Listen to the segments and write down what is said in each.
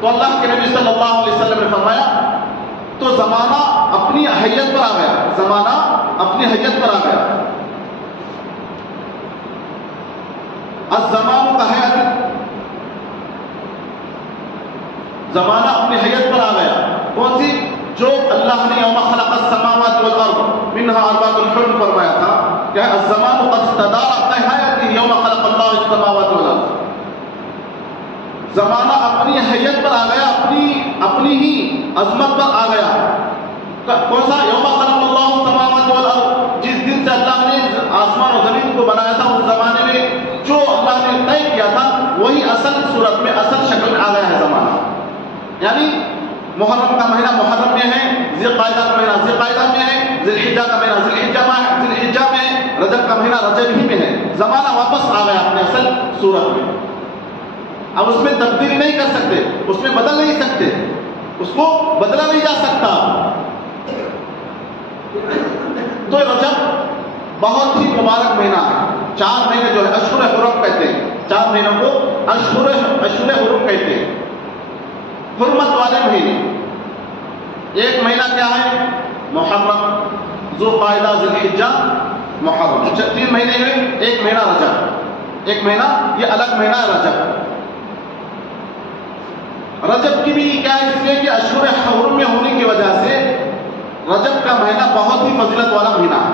تو اللہ کے نبی صلی اللہ علیہ وسلم نے فرمایا تو زمانہ اپنی حیت پر آ گیا، زمانہ اپنی حیت پر آ گیا. الزمان کا حیت، زمانہ اپنی حیت پر آ گیا. کون سی؟ جو اللہ نے یوم خلق السماوات والارض منها اربعۃ حرم فرمایا تھا کہ الزمان قد استدار كحیاته یوم خلق اللہ السماوات والارض. زمانہ اپنی حیت پر آ گیا، اپنی ہی عظمت پر آ گیا. کون سا؟ یوم خلق اللہ السماوات والارض، جس دن سے اللہ نے آسمان و زمین کو بنایا تھا اس زمانے میں جو اللہ نے طے کیا تھا وہی اصل صورت میں، اصل شکل میں آ گیا ہے زمانہ. یعنی محرم کا مہینہ محرم میں ہے، ذی القعدہ کا مہینہ ذی القعدہ میں ہے، ذی الحجہ کا مہینہ ذی الحجہ میں ہے، رجب کا مہینہ رجب ہی میں ہے. زمانہ واپس آ گیا اپنے اصل صورت میں. اب اس میں تبدیلی نہیں کر سکتے، اس میں بدل نہیں سکتے، اس کو بدلا نہیں جا سکتا. تو رجب بہت ہی مبارک مہینہ ہے. 4 مہینے جو ہے اشہر حرم کہتے ہیں، 4 مہینوں کو اشہر حرم کہتے ہیں، حرمت والے مہینے. ایک مہینہ کیا ہے؟ محرم، ذو القعدہ، ذی الحجہ، محرم. 3 مہینے ہوئے. ایک مہینہ رجب، ایک مہینہ یہ الگ مہینہ ہے رجب. رجب کی بھی کیا ہے؟ اس لیے کہ اشہر حرم میں ہونے کی وجہ سے رجب کا مہینہ بہت ہی فضیلت والا مہینہ ہے.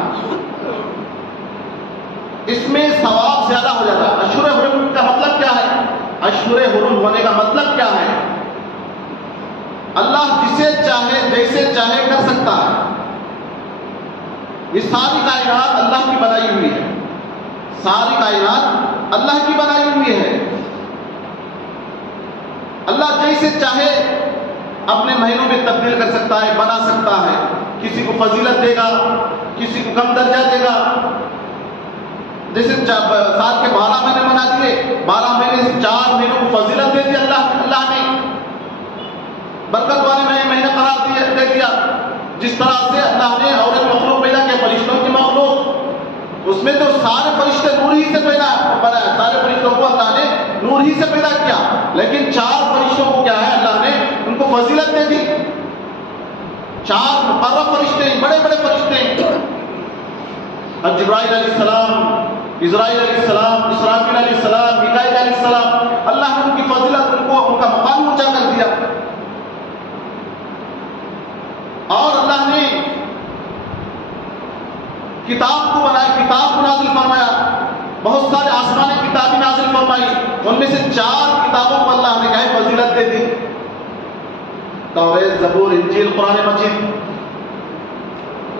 اس میں ثواب زیادہ ہو جاتا ہے. اشہر حرم کا مطلب کیا ہے؟ اشہر حرم ہونے کا مطلب کیا ہے؟ اللہ جسے چاہے جیسے چاہے کر سکتا ہے. یہ ساری کائنات اللہ کی بنائی ہوئی ہے، ساری کائنات اللہ کی بنائی ہوئی ہے. اللہ جیسے چاہے اپنے مہینوں میں تبدیل کر سکتا ہے، بنا سکتا ہے. کسی کو فضیلت دے گا، کسی کو کم درجہ دے گا. جیسے سال کے 12 مہینے بنا دیے، 12 مہینے سے 4 مہینوں کو فضیلت دے دی اللہ نے، برکت والے مہینے قرار دے دیا. جس طرح سے اللہ نے عورت مخلوق پیدا کیا، فرشتوں کی مخلوق، اس میں تو سارے فرشتے نور ہی سے پیدا بنایا، سارے فرشتوں کو اللہ نے نور ہی سے پیدا کیا. لیکن 4 فرشتوں کو کیا ہے؟ اللہ نے ان کو فضیلت دے دی. 4 مقرب فرشتے ہیں، بڑے بڑے فرشتے ہیں. جبرائیل علیہ السلام، اسرائیل علیہ السلام، اسرافیل علیہ السلام، میکائیل علیہ السلام. اللہ نے ان کی فضیلت، ان کا مقام اونچا کر دیا. اور اللہ نے کتاب کو بنایا، کتاب کو نازل فرمایا. بہت سارے آسمانی کتابیں نازل فرمائی. ان میں سے 4 کتابوں کو اللہ نے کہا فضیلت دے دی، توریت، زبور، انجیل، قرآن مجید.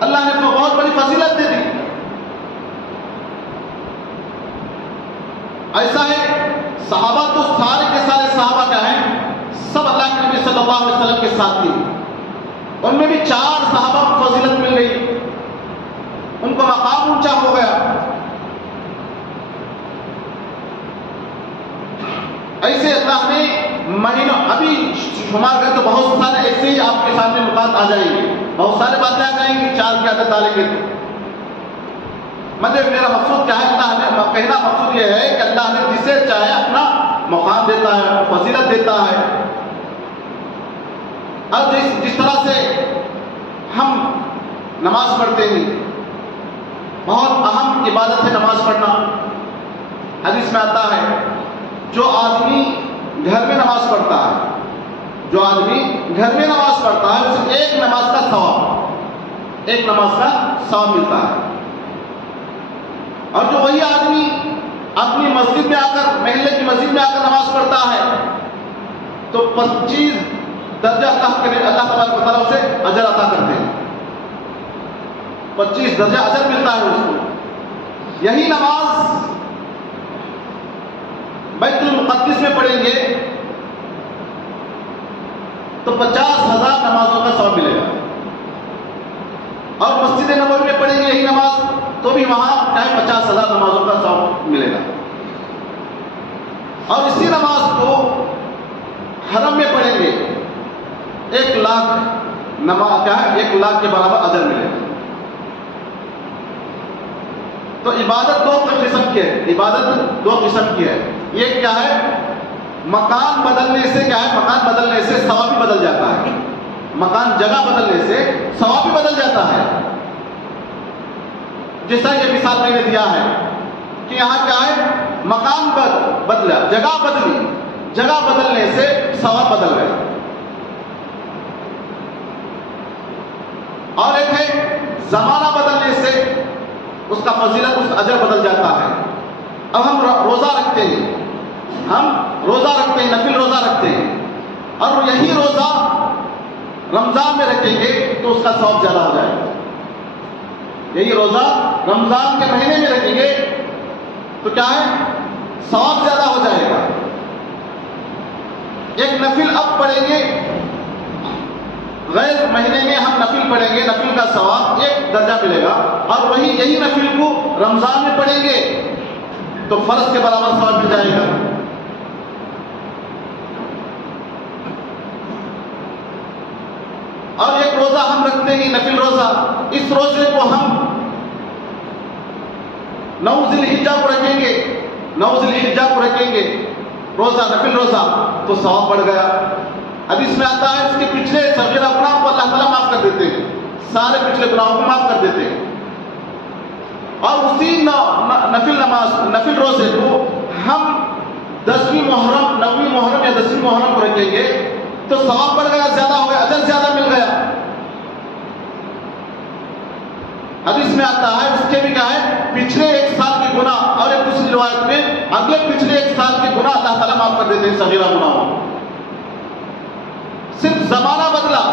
اللہ نے ان کو بہت بڑی فضیلت دے دی. ایسا ہے صحابہ تو سارے کے سارے صحابہ کیا ہیں؟ سب اللہ کے نبی صلی اللہ علیہ وسلم کے ساتھ تھے. ان میں بھی 4 صحابہ کو فضیلت مل گئی، ان کو مقام اونچا ہو گیا. ایسے اللہ نے مہینوں، ابھی شمار کریں تو بہت سارے ایسے ہی آپ کے سامنے بات آ جائیں گے، بہت سارے باتیں آ جائیں گی. 4 کی عادت ڈالیں گے تو مطلب میرا مقصود کیا ہے؟ اللہ نے کہنا مقصود یہ ہے کہ اللہ نے جسے چاہے اپنا مقام دیتا ہے، فضیلت دیتا ہے. اب جس طرح سے ہم نماز پڑھتے ہیں، بہت اہم عبادت ہے نماز پڑھنا. حدیث میں آتا ہے جو آدمی گھر میں نماز پڑھتا ہے، جو آدمی گھر میں نماز پڑھتا ہے اسے ایک نماز کا ثواب ملتا ہے. اور جو وہی آدمی اپنی مسجد میں آ کر، محلے کی مسجد میں آ کر نماز پڑھتا ہے تو 25 درجہ اللہ تبارک و تعالیٰ سے اجر عطا کرتے ہیں. 25 درجہ اجر ملتا ہے اس کو. یہی نماز بیت المقدس میں پڑھیں گے تو 50,000 نمازوں کا ثواب ملے گا. اور مسجد نبوی میں پڑھیں گے یہی نماز تو بھی وہاں 50,000 نمازوں کا ثواب ملے گا. اور اسی نماز کو حرم میں پڑھیں گے 1,00,000 نماز کیا ہے 1,00,000 کے برابر اجر ملے گا. تو عبادت 2 قسم کی ہے. عبادت 2 قسم کی ہے. ایک کیا ہے مکان بدلنے سے کیا ہے، مکان بدلنے سے ثواب بھی بدل جاتا ہے، مکان جگہ بدلنے سے ثواب بھی بدل جاتا ہے. جیسا یہ مثال میں نے دیا ہے کہ یہاں کیا ہے، مکان بدلا، جگہ بدلی، جگہ بدلنے سے ثواب بدل گیا. اور ایک ہے زمانہ بدلنے سے اس کا فضیلت، اس کا اجر بدل جاتا ہے. اب ہم روزہ رکھتے ہیں، ہم روزہ رکھتے ہیں، نفل روزہ رکھتے ہیں، اور یہی روزہ رمضان میں رکھیں گے تو اس کا ثواب زیادہ ہو جائے گا. یہی روزہ رمضان کے مہینے میں رکھیں گے تو کیا ہے، ثواب زیادہ ہو جائے گا. ایک نفل اب پڑھیں گے، غیر مہینے میں ہم نفل پڑھیں گے، نفل کا ثواب ایک درجہ ملے گا، اور وہی یہی نفل کو رمضان میں پڑھیں گے تو فرض کے برابر ثواب مل جائے گا. اور ایک روزہ ہم رکھتے ہیں نفل روزہ، اس روزے کو ہم 9 ذی الحجہ کو رکھیں گے، 9 ذی الحجہ کو رکھیں گے روزہ، نفل روزہ، تو ثواب بڑھ گیا. حدیث میں آتا ہے اس کے پچھلے صغیرہ گناہوں کو اللہ تعالیٰ معاف کر دیتے ہیں، سارے پچھلے گناہوں کو معاف کر دیتے ہیں. اور اسی نفل نماز، نفل روزے کو ہم 10ویں محرم، 9ویں محرم یا 10ویں محرم کو رکھیں گے تو ثواب بڑھ گیا، زیادہ ہو گیا، اجر زیادہ مل گیا. حدیث میں آتا ہے اس کے بھی کیا ہے، پچھلے 1 سال کے گناہ، اور ایک دوسری روایت میں اگلے پچھلے 1 سال کے گناہ اللہ تعالیٰ معاف کر دیتے ہیں، صغیرہ گناہوں. صرف زمانہ بدلا.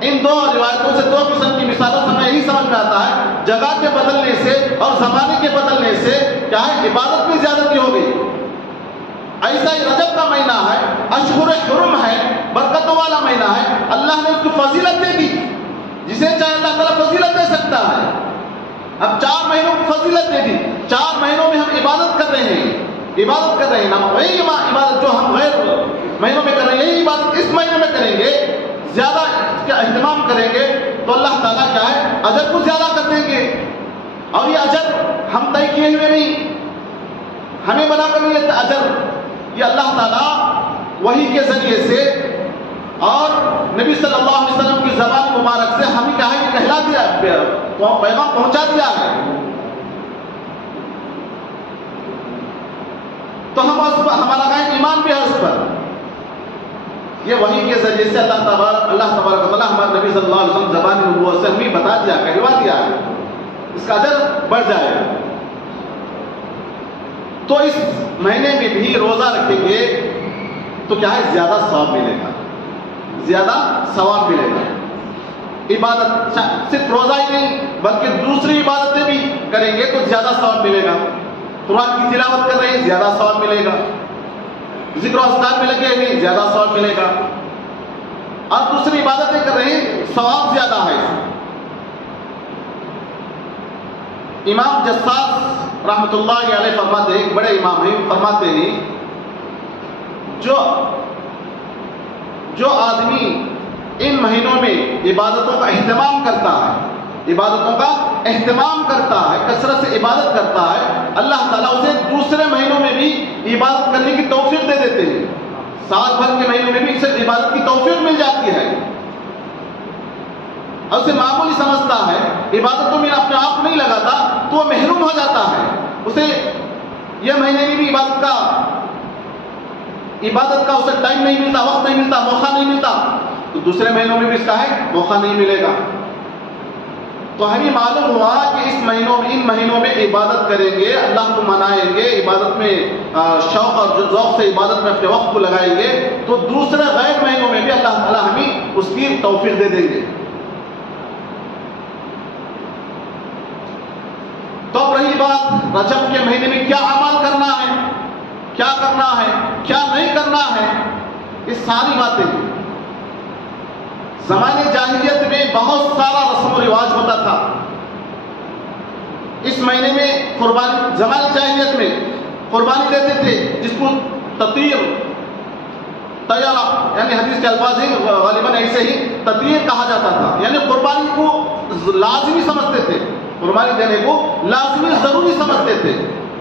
ان دو روایتوں سے 2 قسم کی مثالوں سے ہمیں یہی سمجھ میں آتا ہے، جگہ کے بدلنے سے اور زمانے کے بدلنے سے کیا ہے، عبادت میں زیادتی ہو گئی. ایسا ہی رجب کا مہینہ ہے، اشہر حرم ہے، برکتوں والا مہینہ ہے، اللہ نے اس کو فضیلت دے دی، جسے چاہے اللہ تعالیٰ فضیلت دے سکتا ہے. اب 4 مہینوں کو فضیلت دے دی، 4 مہینوں میں ہم عبادت کر رہے ہیں، عبادت کر رہے ہیں. وہی عبادت جو ہم غیر مہینوں میں کر رہے ہیں، یہی عبادت اس مہینے میں کریں گے، زیادہ اس کا اہتمام کریں گے تو اللہ تعالیٰ کیا ہے، اجر کو زیادہ کر دیں گے. اور یہ اجر ہم طے کیے ہوئے نہیں، ہمیں بنا کر نہیں لیتے اجر، یہ اللہ تعالیٰ وحی کے ذریعے سے اور نبی صلی اللہ علیہ وسلم کی زبان مبارک سے ہمیں کیا ہے، یہ کہلا دیا ہے، پیغام پہنچا دیا ہے. تو ہم اس پر ہمارا کیا ایمان بھی ہے اس پر. یہ وحی کے ذریعے سے اللہ تبارک و تعالیٰ ہمارے نبی صلی اللہ علیہ وسلم زبان نبوت سے ہمیں بتا دیا، کہلوا دیا ہے، اس کا اجر بڑھ جائے گا. تو اس مہینے میں بھی روزہ رکھیں گے تو کیا ہے، زیادہ ثواب ملے گا، زیادہ ثواب ملے گا. عبادت صرف روزہ ہی نہیں بلکہ دوسری عبادتیں بھی کریں گے تو زیادہ ثواب ملے گا. قرآن کی تلاوت کر رہے ہیں، زیادہ ثواب ملے گا. ذکر و اذکار میں لگے ہوئے، زیادہ ثواب ملے گا. اور دوسری عبادتیں کر رہے ہیں، ثواب زیادہ ہے. امام جساس رحمۃ اللہ علیہ فرماتے ہیں، ایک بڑے امام ہیں، فرماتے ہیں جو آدمی ان مہینوں میں عبادتوں کا اہتمام کرتا ہے، عبادتوں کا اہتمام کرتا ہے، کثرت سے عبادت کرتا ہے، اللہ تعالیٰ اسے دوسرے مہینوں میں بھی عبادت کرنے کی توفیق دے دیتے ہیں. سال بھر کے مہینوں میں بھی اسے عبادت کی توفیق مل جاتی ہے. اور اسے معمولی سمجھتا ہے، عبادتوں میں اپنے آپ نہیں لگاتا تو وہ محروم ہو جاتا ہے. اسے یہ مہینے میں بھی عبادت کا اسے ٹائم نہیں ملتا، وقت نہیں ملتا، موقع نہیں ملتا، تو دوسرے مہینوں میں بھی اس کا ہے موقع نہیں ملے گا. تو ہمیں معلوم ہوا کہ ان مہینوں میں عبادت کریں گے، اللہ کو منائیں گے، عبادت میں شوق اور ذوق سے عبادت میں اپنے وقت کو لگائیں گے تو دوسرے غیر مہینوں میں بھی اللہ تعالیٰ ہمیں اس کی توفیق دے دیں گے. تو اب رہی بات رجب کے مہینے میں کیا عمل کرنا ہے، کیا کرنا ہے، کیا نہیں کرنا ہے، یہ ساری باتیں. زمانے جاہلیت میں بہت سارا رسم و رواج ہوتا تھا. اس مہینے میں قربانی، زمانے جاہلیت میں قربانی دیتے تھے، جس کو طیارہ یعنی حدیث کے الفاظ ہی غالباً ایسے ہی تطیر کہا جاتا تھا. یعنی قربانی کو لازمی سمجھتے تھے، قربانی دینے کو لازمی ضروری سمجھتے تھے.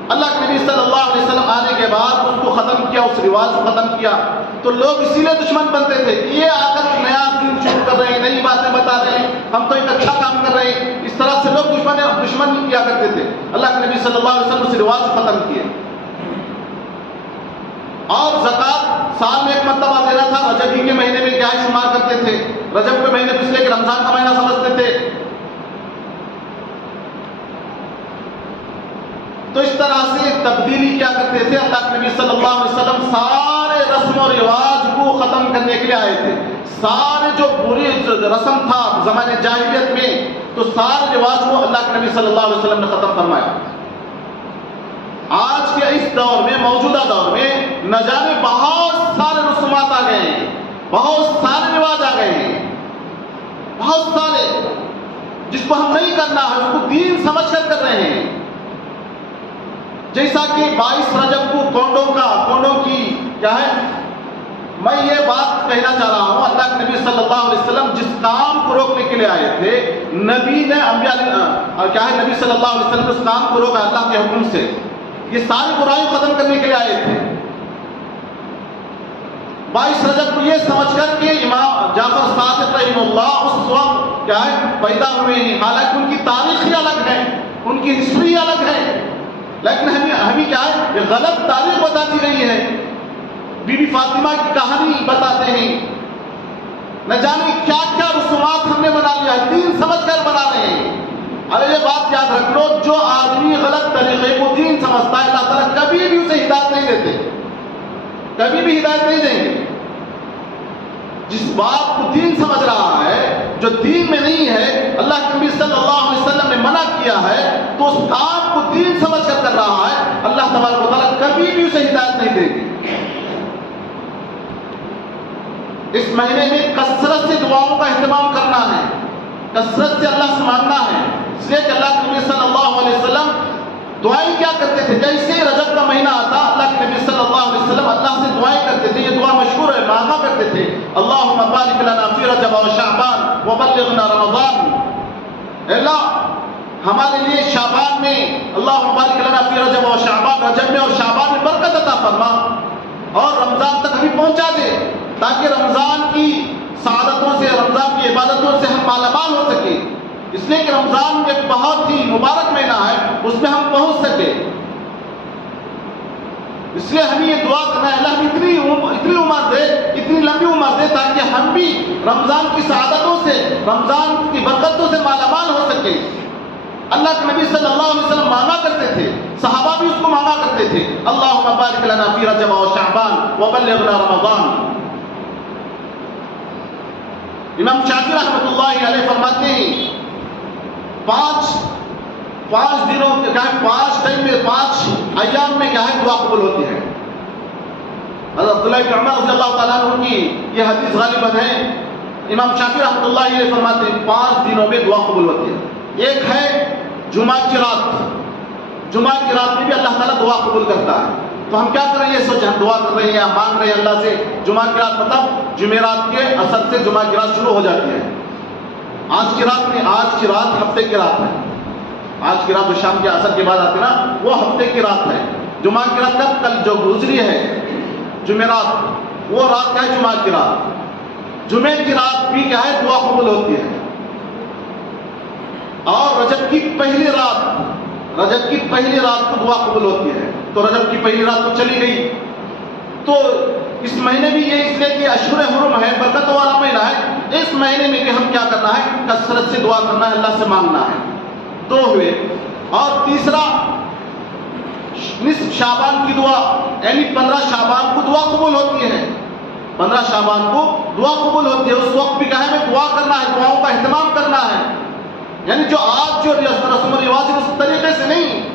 اللہ کے نبی صلی اللہ علیہ وسلم آنے کے بعد اس کو ختم کیا، اس رواج کو ختم کیا، تو لوگ اسی لیے دشمن بنتے تھے، یہ آ کر نیا دین شروع کر رہے ہیں، نئی باتیں بتا رہے ہیں، ہم تو ایک اچھا کام کر رہے ہیں، اس طرح سے لوگ دشمن کیا کرتے تھے۔ اللہ کے نبی صلی اللہ علیہ وسلم اس رواج کو ختم کیے۔ اور زکوٰۃ سال میں ایک مرتبہ دینا تھا، رجب ہی کے مہینے میں کیا شمار کرتے تھے، رجب کے مہینے کو اس لیے کہ رمضان کا مہینہ سمجھتے تھے۔ تو اس طرح سے تبدیلی کیا کرتے تھے، اللہ کے نبی صلی اللہ علیہ وسلم سارے رسم و رواج کو ختم کرنے کے لیے آئے تھے۔ سارے جو بری رسم تھا زمانے جاہلیت میں، تو سارے رواج کو اللہ کے نبی صلی اللہ علیہ وسلم نے ختم فرمایا۔ آج کے اس دور میں، موجودہ دور میں، نہ جانے بہت سارے رسومات آ گئے ہیں، بہت سارے رواج آ گئے ہیں، بہت سارے، جس کو ہم نہیں کرنا ہے اس کو دین سمجھ کر رہے ہیں۔ جیسا کہ 22 رجب کو کونڈوں کی کیا ہے، میں یہ بات کہنا چاہ رہا ہوں، اللہ کے نبی صلی اللہ علیہ وسلم جس کام کو روکنے کے لیے آئے تھے، نبی نے کیا ہے، نبی صلی اللہ علیہ وسلم اس کام کو روکا اللہ کے حکم سے، یہ ساری برائی ختم کرنے کے لیے آئے تھے۔ 22 رجب کو یہ سمجھ کر کہ امام جعفر صادق رحمہ اللہ اس وقت کیا ہے پیدا ہوئے ہیں، حالانکہ ان کی تاریخ ہی الگ ہے، ان کی ہسٹری الگ ہے، لیکن ہمیں کیا ہے، یہ غلط تاریخ بتا دی گئی ہے۔ بی بی فاطمہ کی کہانی بتاتے ہیں، نہ جانے کیا کیا رسومات ہم نے بنا لیا ہے، دین سمجھ کر بنا رہے ہیں۔ ارے یہ بات یاد رکھ لو، جو آدمی غلط طریقے کو دین سمجھتا ہے، اللہ تعالیٰ کبھی بھی اسے ہدایت نہیں دیتے، کبھی بھی ہدایت نہیں دیں گے۔ جس بات کو دین سمجھ رہا ہے، جو دین میں نہیں ہے، اللہ کے نبی صلی اللہ علیہ وسلم نے منع کیا ہے، تو اس کام کو دین سمجھ کر رہا ہے، اللہ تبارک و تعالیٰ کبھی بھی اسے ہدایت نہیں دے گی۔ اس مہینے میں کثرت سے دعاؤں کا اہتمام کرنا ہے، کثرت سے اللہ سے مانگنا ہے، اس لیے کہ اللہ کے نبی صلی اللہ علیہ وسلم دعائیں کیا کرتے تھے، جیسے رجب کا مہینہ آتا اللہ کے نبی صلی اللہ علیہ وسلم اللہ سے دعائیں کرتے تھے، یہ دعا مشہور ہے، مانگا کرتے تھے، اللہم بارک لنا فی رجب و شعبان وبلغنا رمضان، اللہ ہمارے لیے شعبان میں، اللہم بارک لنا فی رجب و شعبان، رجب میں اور شعبان میں برکت عطا فرما، اور رمضان تک ہمیں پہنچا دے، تاکہ رمضان کی سعادتوں سے، رمضان کی عبادتوں سے ہم مالا مال ہو سکے، اس لیے کہ رمضان ایک بہت ہی مبارک مہینہ ہے، اس میں ہم پہنچ سکے۔ اس لیے ہمیں یہ دعا کرنا ہے، اللہ ہمیں اتنی عمر دے، اتنی لمبی عمر دے، تاکہ ہم بھی رمضان کی سعادتوں سے، رمضان کی برکتوں سے مالا مال ہو سکے۔ اللہ کے نبی صلی اللہ علیہ وسلم مانگا کرتے تھے، صحابہ بھی اس کو مانگا کرتے تھے، اللہم بارک لنا فی رجب و شعبان وبلغنا رمضان۔ امام شافعی رحمۃ اللہ علیہ فرماتے ہیں، پانچ دنوں کے کیا ہے، 5 ٹائم میں، 5 ایام میں کیا ہے دعا قبول ہوتی ہے۔ حضرت عبداللہ بن عمر رضی اللہ تعالیٰ عنہ کی یہ حدیث غالباً ہے، امام شافعی رحمۃ اللہ علیہ فرماتے ہیں 5 دنوں میں دعا قبول ہوتی ہے۔ ایک ہے جمعہ کی رات، جمعہ کی رات میں بھی اللہ تعالیٰ دعا قبول کرتا ہے۔ تو ہم کیا کر رہے ہیں، سوچ ہم دعا کر رہے ہیں یا مانگ رہے ہیں اللہ سے، جمعہ کی رات مطلب جمعرات کے اثر سے جمعہ کی رات شروع ہو جاتی ہے۔ آج کی رات میں، آج کی رات ہفتے کی رات ہے، آج کی رات جو شام کے اثر کے بعد آتی ہے نا، وہ ہفتے کی رات ہے۔ جمعہ کی رات کب، کل جو گزری ہے جمعرات، وہ رات کیا ہے، جمعہ کی رات۔ جمعے کی رات بھی کیا ہے دعا قبول ہوتی ہے۔ اور رجب کی پہلی رات، رجب کی پہلی رات کو دعا قبول ہوتی ہے۔ تو رجب کی پہلی رات تو چلی گئی، تو اس مہینے بھی یہ اس لیے کہ اشہر حرم ہے، برکت والا مہینہ ہے، اس مہینے میں کہ ہم کیا کرنا ہے، کثرت سے دعا کرنا ہے، اللہ سے مانگنا ہے۔ 2 ہوئے، اور تیسرا نصف شعبان کی دعا، یعنی 15 شعبان کو دعا قبول ہوتی ہے، 15 شعبان کو دعا قبول ہوتی ہے۔ اس وقت بھی کہا ہے دعا کرنا ہے، دعاؤں کا اہتمام کرنا ہے، یعنی جو آج جو رسم و رواج ہے اس طریقے سے نہیں،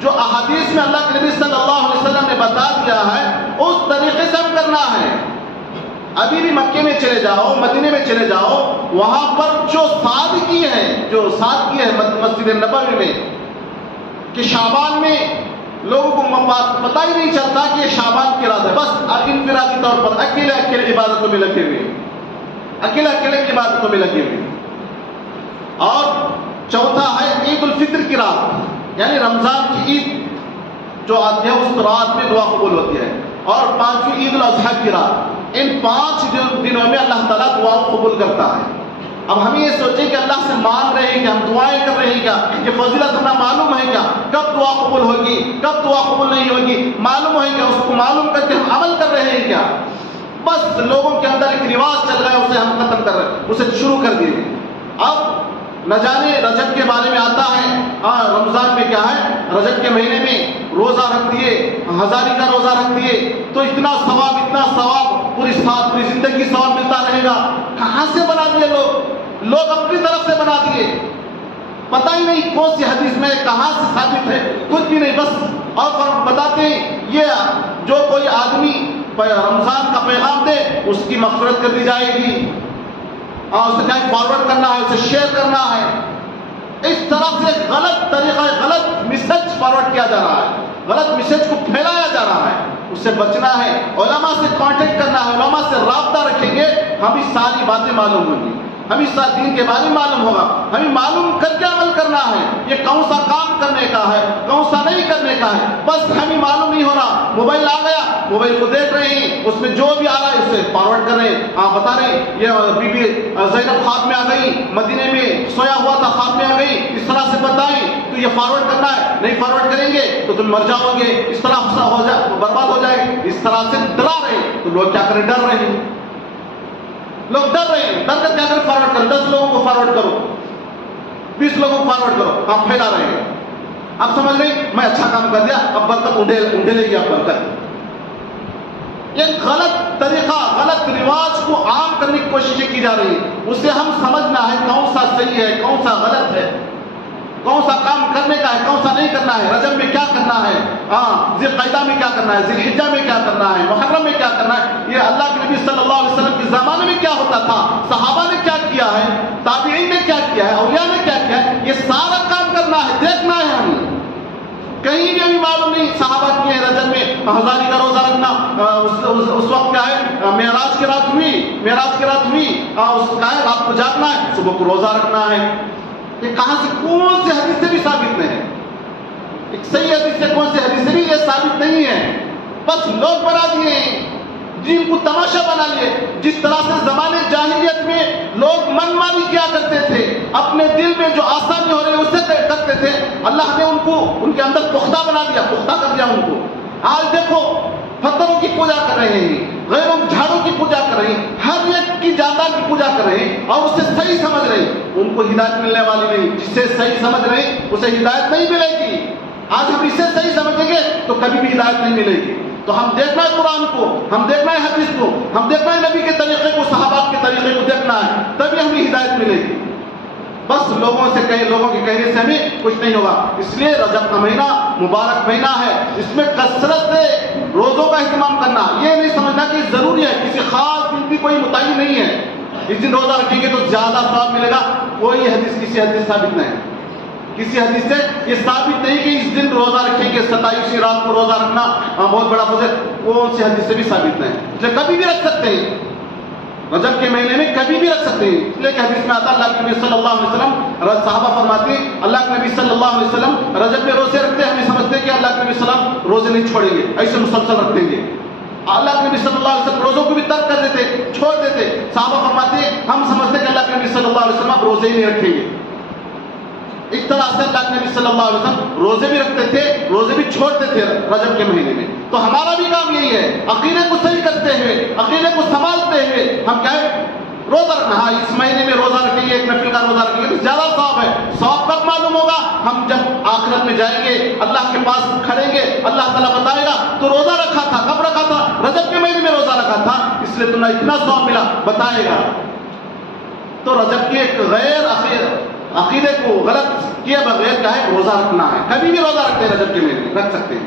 جو احادیث میں اللہ کے نبی صلی اللہ علیہ وسلم نے بتا دیا ہے اس طریقے سے ہم کرنا ہے۔ ابھی بھی مکے میں چلے جاؤ، مدینے میں چلے جاؤ، وہاں پر جو سادگی ہے، جو سادگی ہے مسجد نبوی میں، کہ شعبان میں لوگوں کو پتہ ہی نہیں چلتا کہ یہ شعبان کی رات ہے، بس انفرادی طور پر اکیلے عبادتوں میں لگے ہوئے، اکیلے عبادتوں میں لگے ہوئے۔ اور چوتھا ہے عید الفطر کی رات، یعنی رمضان کی عید، جو آتی ہے اس رات میں دعا قبول ہوتی ہے، اور 5ویں عید الاضحیٰ کی رات، ان 5 دنوں میں اللہ تعالیٰ دعا قبول کرتا ہے۔ اب ہم یہ سوچیں کہ اللہ سے مانگ رہے ہیں کہ ہم دعائیں کر رہے ہیں کیا، یہ فضیلت ہمیں معلوم ہے کیا، کب دعا قبول ہوگی کب دعا قبول نہیں ہوگی معلوم ہے کیا، اس کو معلوم کر کے ہم عمل کر رہے ہیں کیا؟ بس لوگوں کے اندر ایک رواج چل رہا ہے، اسے ہم ختم کر رہے ہیں، اسے شروع کر دیے۔ اب نہ جانے رجب کے بارے میں آتا ہے، رمضان میں کیا ہے، رجب کے مہینے میں روزہ رکھ دیے، ہزاری کا روزہ رکھ دیے تو اتنا ثواب پوری زندگی ثواب ملتا رہے گا۔ کہاں سے بنا دیے لوگ اپنی طرف سے بنا دیے، پتہ ہی نہیں کون سی حدیث میں کہاں سے ثابت ہے، کچھ بھی نہیں، بس اور بتاتے ہیں یہ جو کوئی آدمی رمضان کا پیغام دے اس کی مغفرت کر دی جائے گی، اور اسے کہیں فارورڈ کرنا ہے، اسے شیئر کرنا ہے۔ اس طرح سے غلط طریقہ، غلط میسج فارورڈ کیا جا رہا ہے، غلط میسج کو پھیلایا جا رہا ہے، اس سے بچنا ہے، علماء سے کانٹیکٹ کرنا ہے، علماء سے رابطہ رکھیں گے، ہمیں ساری باتیں معلوم ہوں گی، ہمیں سارے دین کے بارے میں معلوم ہوگا، ہمیں معلوم کر کے عمل کرنا ہے، یہ کون سا کام کرنے کا ہے کون سا نہیں کرنے کا ہے، بس ہمیں معلوم نہیں ہو رہا، موبائل آ گیا، موبائل کو دیکھ رہے ہیں، اس میں جو بھی آ رہا ہے اسے فارورڈ کر رہے ہیں، آپ بتا رہے ہیں یہ بی بی زینب خواب میں آ گئی، مدینے میں سویا ہوا تھا خواب میں آ گئی، اس طرح سے بتائیں تو یہ فارورڈ کرنا ہے، نہیں فارورڈ کریں گے تو تم مر جاؤ گے، اس طرح برباد ہو جائے، اس طرح سے ڈرا رہے ہیں، تو لوگ کیا کریں، ڈر رہے ہیں، لوگ ڈر رہے ہیں، ڈر کر کیا کریں، فارورڈ کرو، 10 لوگوں کو فارورڈ کرو، 20 لوگوں کو فارورڈ کرو، آپ پھیلا رہے ہیں، اب سمجھ لیں میں اچھا کام کر دیا، اب برکت اونڈے لے گی، اب برکت۔ یہ غلط طریقہ، غلط رواج کو عام کرنے کی کوششیں کی جا رہی ہیں، اسے ہم سمجھنا ہے کون سا صحیح ہے کون سا غلط ہے، کون سا کام کرنے کا ہے کون سا نہیں کرنا ہے، رجب میں کیا کرنا ہے، ذی القعدہ میں کیا کرنا ہے، ذی الحجہ میں کیا کرنا ہے، محرم میں کیا کرنا ہے، یہ اللہ کے نبی صلی اللہ علیہ وسلم کے زمانے میں کیا ہوتا تھا، صحابہ نے کیا کیا ہے، تابعین نے کیا کیا ہے، اولیاء نے کیا کیا ہے، یہ سارا کام کرنا ہے، دیکھنا ہے ہمیں، کہیں بھی ابھی معلوم نہیں صحابہ کی رجب میں ہزاری کا روزہ رکھنا، اس وقت کیا ہے معراج کی رات ہوئی، اس کا ہے رات کو جاگنا ہے، صبح کو روزہ رکھنا ہے، یہ کہاں سے کون سے حدیث سے بھی ثابت نہیں ہے، ایک صحیح حدیث سے کون سے حدیث سے بھی یہ ثابت نہیں ہے، بس لوگ بنا دیے دین کو تماشا بنا لیے، جس طرح سے زمانے جاہلیت میں لوگ من مانی کیا کرتے تھے، اپنے دل میں جو آسانی ہو رہی ہے اسے کرتے تھے، اللہ نے ان کے اندر پختہ بنا دیا، پختہ کر دیا ان کو۔ آج دیکھو پتھروں کی پوجا کر رہے ہیں، غیروں جھاڑوں کی پوجا کر رہے ہیں، ہر ایک کی جائیداد کی پوجا کر رہے ہیں اور اسے صحیح سمجھ رہے ہیں، ان کو ہدایت ملنے والی نہیں، جس سے صحیح سمجھ رہے ہیں اسے ہدایت نہیں ملے گی۔ آج ہم اسے صحیح سمجھیں گے تو کبھی بھی ہدایت نہیں ملے گی، تو ہم دیکھنا ہے قرآن کو، ہم دیکھنا ہے حدیث کو، ہم دیکھنا ہے نبی کے طریقے کو، صحابہ کے طریقے کو دیکھنا ہے، تبھی ہمیں ہدایت ملے گی۔ بس لوگوں کے کہنے سے ہمیں کچھ نہیں ہوگا، اس لیے رجب کا مہینہ مبارک مہینہ ہے، اس میں کثرت سے روزوں کا اہتمام کرنا، یہ نہیں سمجھنا کہ ضروری ہے، کسی خاص دن کی کوئی متعین نہیں ہے، اس دن روزہ رکھیں گے تو زیادہ ثواب ملے گا، کوئی حدیث کسی حدیث ثابت نہیں، کسی حدیث سے یہ ثابت نہیں کہ اس دن روزہ رکھیں گے، 27 رات کو روزہ رکھنا بہت بڑا فضل، کون سی حدیث سے بھی ثابت نہیں، اس لیے کبھی بھی رکھ سکتے ہیں، رجب کے مہینے میں کبھی بھی رکھ سکتے ہیں، اس لیے کہ حدیث میں آتا ہے اللہ کے نبی صلی اللہ علیہ وسلم، صحابہ فرماتے ہیں اللہ کے نبی صلی اللہ علیہ وسلم رجب میں روزے رکھتے ہیں، ہمیں سمجھتے ہیں کہ اللہ کے نبی صلی اللہ علیہ وسلم روزے نہیں چھوڑیں گے، ایسے مسلسل رکھیں گے، اللہ کے نبی صلی اللہ علیہ وسلم روزوں کو بھی ترک کر دیتے، چھوڑ دیتے، صحابہ فرماتے ہیں ہم سمجھتے ہیں کہ اللہ کے نبی صلی اللہ علیہ وسلم روزے ہی نہیں رکھیں گے، اس طرح سے اللہ کے نبی صلی اللہ علیہ وسلم روزے بھی رکھتے تھے، روزے بھی چھوڑتے تھے رجب کے مہینے میں، تو ہمارا بھی کام یہی ہے، عقیدے کو صحیح کرتے ہوئے، عقیدے کو سنبھالتے ہوئے ہم کیا ہے روزہ رکھنا، ہاں اس مہینے میں روزہ رکھیں گے، ایک نفل کا روزہ رکھیں گے تو زیادہ ثواب ہے، ثواب کب معلوم ہوگا، ہم جب آخرت میں جائیں گے اللہ کے پاس کھڑیں گے، اللہ تعالیٰ بتائے گا تو روزہ رکھا تھا، کب رکھا تھا، رجب کے مہینے میں روزہ رکھا تھا، اس لیے تمہیں اتنا ثواب ملا، بتائے گا۔ تو رجب کی ایک غیر عقیدے کو غلط کیے بغیر کیا ہے روزہ رکھنا ہے، کبھی بھی روزہ رکھتے ہیں، رجب کے مہینے میں رکھ سکتے ہیں،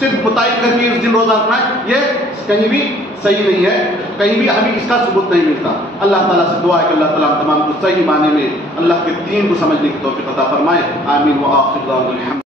صرف متعین کر کے اس دن روزہ رکھنا ہے، یہ کہیں بھی صحیح نہیں ہے، کہیں بھی ہمیں اس کا ثبوت نہیں ملتا۔ اللہ تعالیٰ سے دعا ہے کہ اللہ تعالیٰ ہم تمام کو صحیح معنی میں اللہ کے دین کو سمجھنے کی توفیق عطا فرمائے، آمین۔ وآخر دعوانا الحمد